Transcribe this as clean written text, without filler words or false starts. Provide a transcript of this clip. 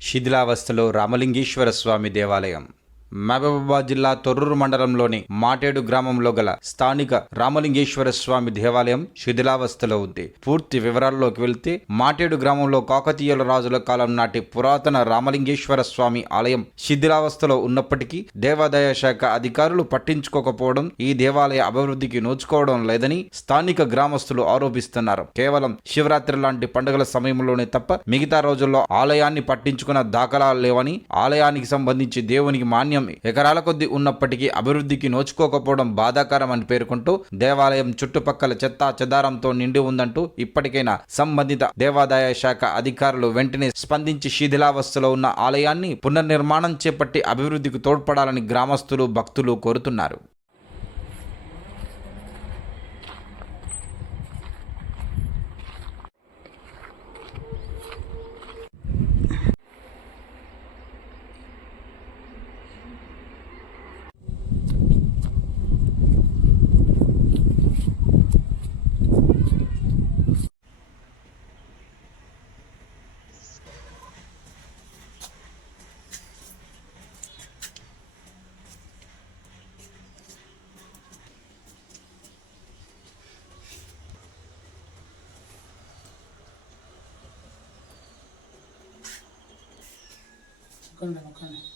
శిథిలావస్థలో రామలింగేశ్వర స్వామి దేవాలయం. మహబూబాబాద్ జిల్లా తొర్రూరు మండలంలోని మాటేడు గ్రామంలో గల స్థానిక రామలింగేశ్వర స్వామి దేవాలయం శిథిలావస్థలో ఉంది. పూర్తి వివరాల్లోకి వెళ్తే, మాటేడు గ్రామంలో కాకతీయుల రాజుల కాలం నాటి పురాతన రామలింగేశ్వర స్వామి ఆలయం శిథిలావస్థలో ఉన్నప్పటికీ దేవాదాయ శాఖ అధికారులు పట్టించుకోకపోవడం, ఈ దేవాలయ అభివృద్ధికి నోచుకోవడం లేదని స్థానిక గ్రామస్తులు ఆరోపిస్తున్నారు. కేవలం శివరాత్రి లాంటి పండుగల సమయంలోనే తప్ప మిగతా రోజుల్లో ఆలయాన్ని పట్టించుకున్న దాఖలాలు లేవని, ఆలయానికి సంబంధించి దేవునికి మాన్యం ఎకరాల కొద్దీ ఉన్నప్పటికీ అభివృద్ధికి నోచుకోకపోవడం బాధాకరమని పేర్కొంటూ, దేవాలయం చుట్టుపక్కల చెత్తా చెదారంతో నిండి ఉందంటూ ఇప్పటికైనా సంబంధిత దేవాదాయ శాఖ అధికారులు వెంటనే స్పందించి శిథిలావస్థలో ఉన్న ఆలయాన్ని పునర్నిర్మాణం చేపట్టి అభివృద్ధికి తోడ్పడాలని గ్రామస్తులు, భక్తులు కోరుతున్నారు. Bukan.